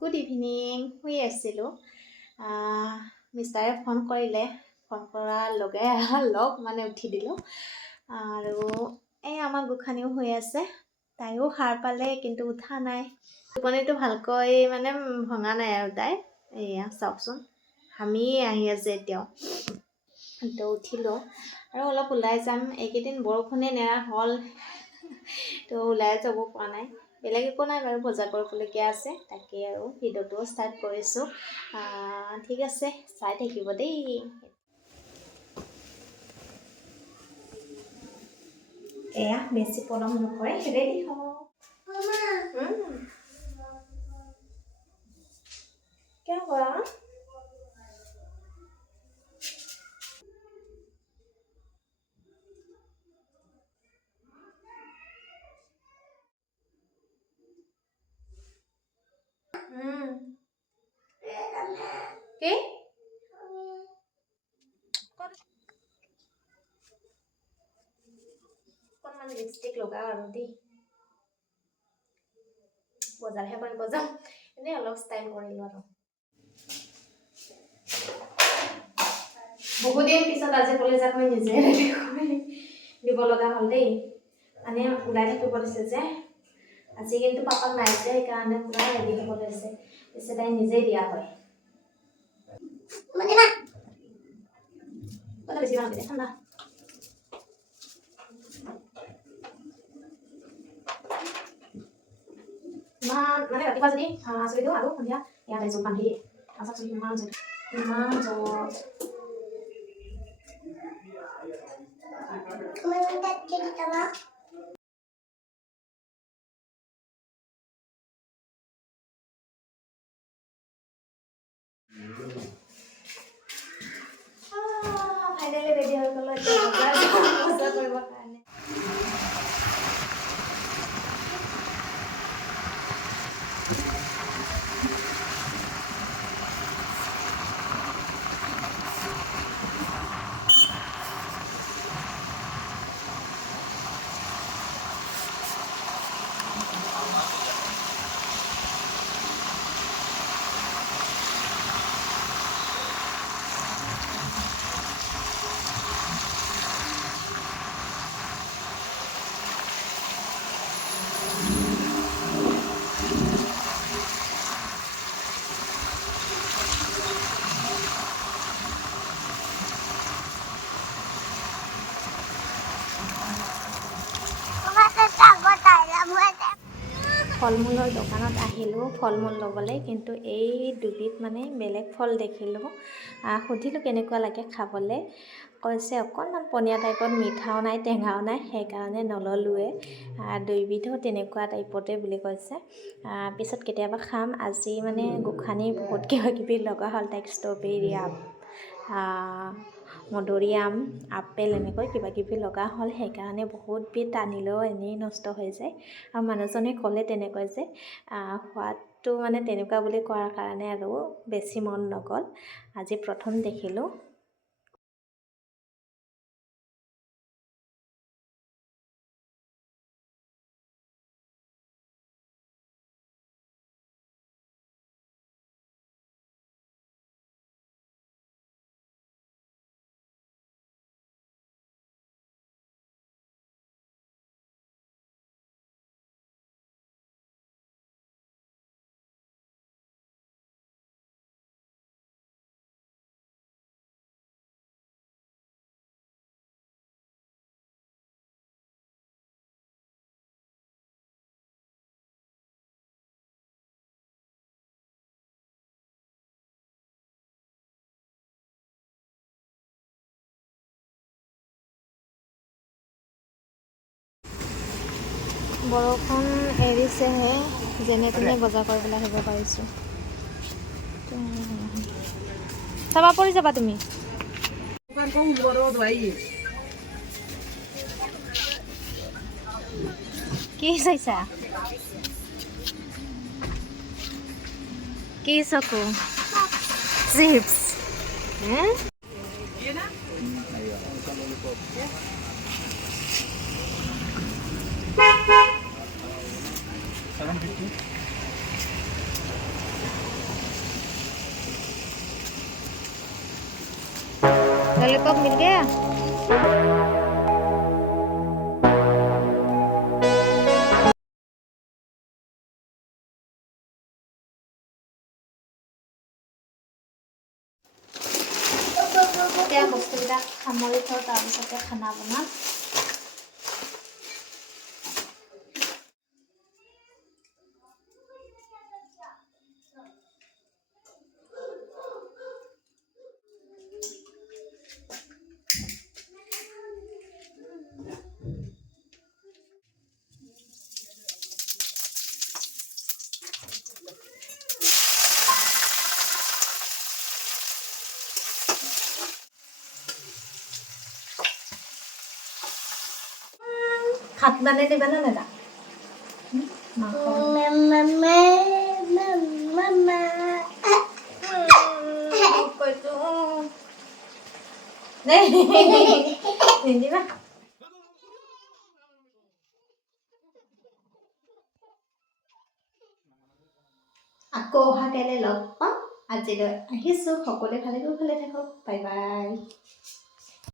Good evening শুই আছিলোঁ। মিষ্টাৰে phone কৰিলে, ফোন কৰাৰ লগ মানে উঠি দিলোঁ। আৰু এই আমাৰ গোসানীও শুই আছে, তাইও সাৰ পালে কিন্তু উঠা নাই। টোপনিটো ভালকৈ মানে ভঙা নাই আৰু তাই। এয়া চাওকচোন, হামিয়ে আহি আছে এতিয়াও। তো উঠিলোঁ আৰু অলপ ওলাই যাম। এইকেইদিন বৰষুণে নেৰা হ'ল, তো ওলাই যাব পৰা নাই। বেলেগ একো নাই বাৰু, বজাৰ কৰিবলগীয়া আছে, তাকে আৰু ভিডিঅ'টো ষ্টাৰ্ট কৰিছোঁ। ঠিক আছে, চাই থাকিব দেই। এয়া বেছি পলম নকৰে, ৰেডি হওক। क्या हुआ? ¿Qué? অকণমান লিপষ্টিক লগা আৰু দেই, বজাৰহে কৰিব যাম, এনেই অলপ ষ্টাইল কৰিলোঁ আৰু। বহুত দিন পিছত আজি কলেজত মই নিজে ৰেডি কৰি দিব লগা হ'ল দেই। মানে ওলাই থাকিব দিছে যে আজি, কিন্তু পাপাক নাই যে, সেইকাৰণে পুৰা ৰেডি হ'ব লৈছে। পিছে তাই নিজেই দিয়া হয়। বেছি ভাল লাগে ঠাণ্ডা। ইমান মানে ৰাতিপুৱা যদি আচলি দিওঁ আৰু সন্ধিয়া ইয়াত আহিছোঁ বান্ধি আচাৰ ইমান জ্বল। ফাইনেলি ৰেডি হৈ গ'লো বজাৰ কৰিবৰ কাৰণে। ফল মূলৰ দোকানত আহিলোঁ ফল মূল ল'বলৈ, কিন্তু এই দুবিধ মানে বেলেগ ফল দেখিলোঁ। সুধিলোঁ কেনেকুৱা লাগে খাবলৈ, কৈছে অকণমান পনীয়া টাইপত, মিঠাও নাই টেঙাও নাই, সেইকাৰণে নল'লোৱে। দুইবিধো তেনেকুৱা টাইপতে বুলি কৈছে। পিছত কেতিয়াবা খাম। আজি মানে গোসানীৰ বহুত কিবা কিবি লগা হ'ল, তাইক ষ্ট্ৰবেৰী, মধুৰিআম, আপেল এনেকৈ কিবা কিবি লগা হ'ল, সেইকাৰণে বহুত বিধ আনিলেও এনেই নষ্ট হৈ যায়। আৰু মানুহজনে ক'লে তেনেকৈ যে সোৱাদটো মানে তেনেকুৱা বুলি কোৱাৰ কাৰণে আৰু বেছি মন নগ'ল। আজি প্ৰথম দেখিলোঁ। বৰষুণ এৰিছেহে, যেনে তেনে বজাৰ কৰিবলৈ আহিব পাৰিছোঁ। চাবা পৰি যাবা তুমি। কি চাইছা? কি চকু? চিপছ। कब मिल गया বস্তুবিলাক সামৰি থওঁ তাৰপিছতে খানা বনাম ভাত বানাই দিবা না দাদা নিদিবা আকৌ অহাকাইলৈ লগ পাম আজিলৈ আহিছোঁ সকলোৱে ভালে থাকক বাই বাই